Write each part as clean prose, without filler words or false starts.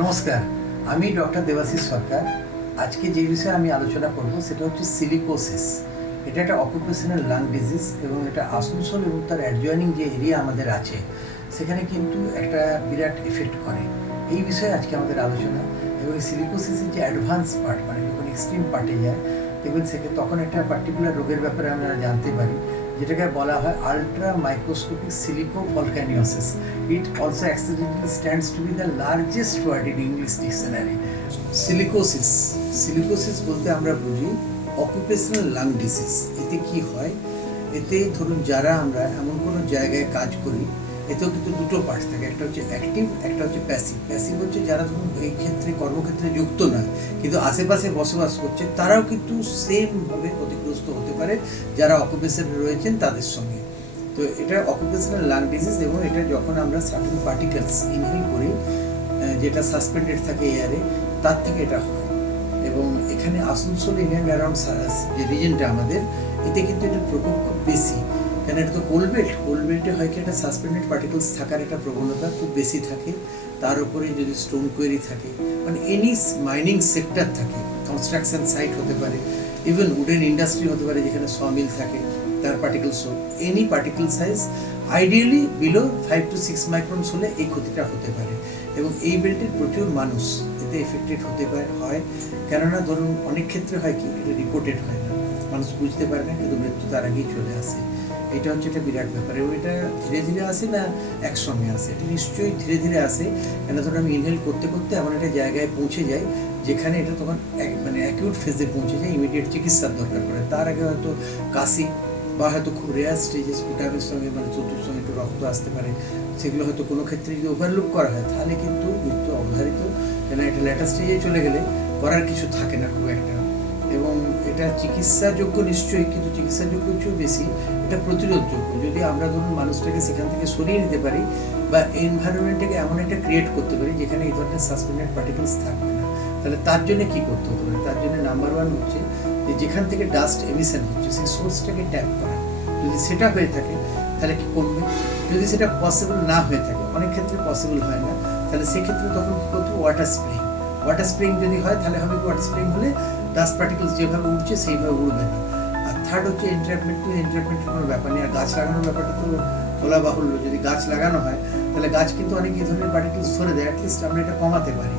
নমস্কার, আমি ডক্টর দেবাশিস সরকার। আজকে যে বিষয়ে আমি আলোচনা করব সেটা হচ্ছে সিলিকোসিস। এটা একটা অকুপেশনাল লাং ডিজিজ এবং এটা আসানসোল এবং তার অ্যাডজয়নিং যে এরিয়া আমাদের আছে সেখানে কিন্তু একটা বিরাট এফেক্ট করে। এই বিষয়ে আজকে আমাদের আলোচনা। এবং সিলিকোসিসের যে অ্যাডভান্স পার্ট মানে যখন এক্সট্রিম পার্টে যায় দেখবেন তখন একটা পার্টিকুলার রোগের ব্যাপারে আমরা জানতে পারি, যেটাকে বলা হয় ultra microscopic silicovolcanoconiosis. It also accidentally stands to be the largest word in English dictionary. Silicosis silicosis বলতে আমরা বুঝি অকুপেশনাল লাং ডিজিজ। এতে কি হয়, এতে ধরুন যারা আমরা এমন কোনো জায়গায় কাজ করি, এতেও কিন্তু দুটো পার্ট থাকে, একটা হচ্ছে অ্যাক্টিভ, একটা হচ্ছে প্যাসিভ। প্যাসিভ হচ্ছে যারা ধরুন এই ক্ষেত্রে কর্মক্ষেত্রে যুক্ত নয় কিন্তু আশেপাশে বসবাস করছে, তারাও কিন্তু সেমভাবে ক্ষতিগ্রস্ত হতে পারে যারা অকুপেশনে রয়েছেন তাদের সঙ্গে। তো এটা অকুপেশনাল লাং ডিজিজ এবং এটা যখন আমরা সার্টেন পার্টিকেলস ইনহেল করি যেটা সাসপেন্ডেড থাকে এয়ারে, তার থেকে এটা হয়। এবং এখানে আসানসোল ইন অ্যান্ড অ্যারাউন্ড যে রিজনটা আমাদের, এতে কিন্তু এটার প্রকোপ খুব বেশি। কেন এটা তো কোলবেল্টে হয় কি একটা সাসপেন্ডেড পার্টিকেলস থাকার একটা প্রবণতা খুব বেশি থাকে। তার উপরে যদি স্টোন কোয়েরি থাকে, মানে এনি মাইনিং সেক্টর থাকে, কনস্ট্রাকশন সাইট হতে পারে, ইভেন উডেন ইন্ডাস্ট্রি হতে পারে যেখানে সমিল থাকে, তার পার্টিকেলস হোক, any particle size ideally below 5 to 6 মাইক্রনস হলে এই ক্ষতিটা হতে পারে। এবং এই বেল্টের প্রচুর মানুষ এতে এফেক্টেড হতে হয়। কেননা ধরুন অনেক ক্ষেত্রে হয় কি, এটা রিপোর্টেড হয় না, মানুষ বুঝতে পারে না, কিন্তু মৃত্যু তার আগেই চলে আসে। এটা হচ্ছে একটা বিরাট ব্যাপার। এবং এটা ধীরে ধীরে আসে না একসঙ্গে আসে, এটা নিশ্চয়ই ধীরে ধীরে আসে। কেন ধরুন আমি ইনহেল করতে করতে এমন একটা জায়গায় পৌঁছে যাই যেখানে এটা তখন মানে অ্যাকিউট ফেজে পৌঁছে যায়, ইমিডিয়েট চিকিৎসার দরকার পড়ে। তার আগে হয়তো কাশি বা হয়তো খুব রেয়ার স্টেজে স্পুটামের সঙ্গে মানে চতুর সঙ্গে একটু রক্ত আসতে পারে, সেগুলো হয়তো কোনো ক্ষেত্রে যদি ওভারলুক করা হয় তাহলে কিন্তু মৃত্যু অবধারিত। কেন এটা লেটার স্টেজে চলে গেলে করার কিছু থাকে না খুব একটা। এবং এটা চিকিৎসাযোগ্য নিশ্চয়ই, কিন্তু চিকিৎসাযোগ্য চেয়েও বেশি এটা প্রতিরোধযোগ্য। যদি আমরা ধরুন মানুষটাকে সেখান থেকে সরিয়ে নিতে পারি বা এনভায়রনমেন্টটাকে এমন একটা ক্রিয়েট করতে পারি যেখানে এই ধরনের সাসপেন্ডেড পার্টিকেলস থাকবে না, তাহলে তার জন্য কী করতে হতে পারে? তার জন্য নাম্বার ওয়ান হচ্ছে যে যেখান থেকে ডাস্ট এমিশন হচ্ছে সেই সোর্সটাকে ট্যাপ করা। যদি সেটা হয়ে থাকে তাহলে কি কমবে। যদি সেটা পসিবল না হয়ে থাকে, অনেক ক্ষেত্রে পসিবল হয় না, তাহলে সেক্ষেত্রে তখন কী করতে হবে? ওয়াটার স্প্রিং যদি হয় তাহলে হবে কি, ওয়াটার স্প্রিং হলে ডাস্ট পার্টিকেলস যেভাবে উঠছে সেইভাবে উঠবে না। আর থার্ড হচ্ছে এন্ট্রাপমেন্টের কোনো ব্যাপার নেই। আর গাছ লাগানোর ব্যাপারটা তো বলা বাহুল্য। যদি গাছ লাগানো হয় তাহলে গাছ কিন্তু অনেক এই ধরনের পার্টিকেলস সরে দেয়, অ্যাটলিস্ট আমরা এটা কমাতে পারি।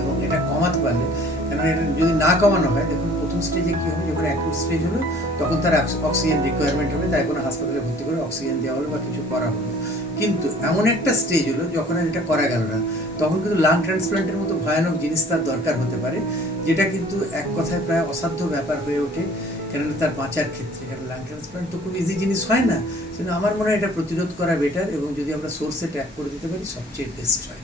এবং এটা কমাতে পারলে, কেন এটা যদি না কমানো হয়, দেখুন প্রথম স্টেজে কী হবে, যখন অ্যাকিউট স্টেজ হলো তখন তার অক্সিজেন রিকোয়ারমেন্ট হবে, তাই কোনো হাসপাতালে ভর্তি করে অক্সিজেন দেওয়া হলো বা কিছু করা হলো। কিন্তু এমন একটা স্টেজ হলো যখন আর এটা করা গেল না, তখন কিন্তু লাং ট্রান্সপ্লান্টের মতো ভয়ানক জিনিস তার দরকার হতে পারে, যেটা কিন্তু এক কথায় প্রায় অসাধ্য ব্যাপার হয়ে ওঠে কেননা তার বাঁচার ক্ষেত্রে। কারণ লাং ট্রান্সপ্লান্ট তো খুব ইজি জিনিস হয় না, কিন্তু আমার মনে হয় এটা প্রতিরোধ করা বেটার। এবং যদি আমরা সোর্সে ট্যাপ করে দিতে পারি সবচেয়ে বেস্ট হয়।